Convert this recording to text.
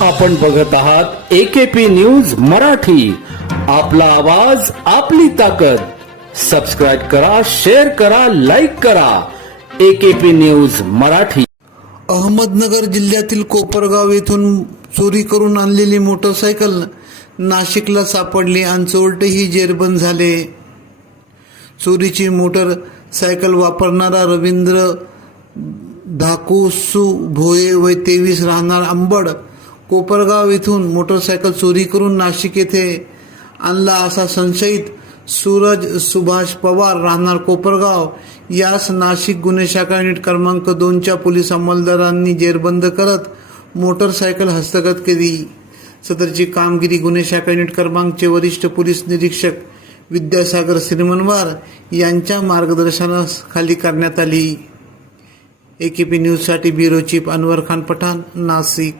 आपण बघत आहात एकेपी न्यूज मराठी. आपला आवाज आपली ताकद. सबस्क्राईब करा शेअर करा लाईक करा. AKP news Marathi. अहमदनगर जिल्ह्यातील कोपरगाव येथून चोरी करून आणलेली मोटरसायकल नाशिकला सापडली. आणि चोरटेही जेरबंद झाले. चोरीची मोटरसायकल वापरणारा रवींद्र धाकूसू भोये वय तेवीस राहणार अंबड कोपरगाव येथून मोटरसायकल चोरी करून नाशिक येथे आणला असा संशयित सूरज सुभाष पवार राहणार कोपरगाव. यास नाशिक गुन्हे शाखा युनिट क्रमांक दोनच्या पोलीस अंमलदारांनी जेरबंद करत मोटरसायकल हस्तगत केली. सदरची कामगिरी गुन्हे शाखा युनिट क्रमांकचे वरिष्ठ पोलीस निरीक्षक विद्यासागर श्रीमनवार यांच्या मार्गदर्शनाखाली करण्यात आली. एकेपी न्यूजसाठी ब्युरो चीफ अनवर खान पठाण नाशिक.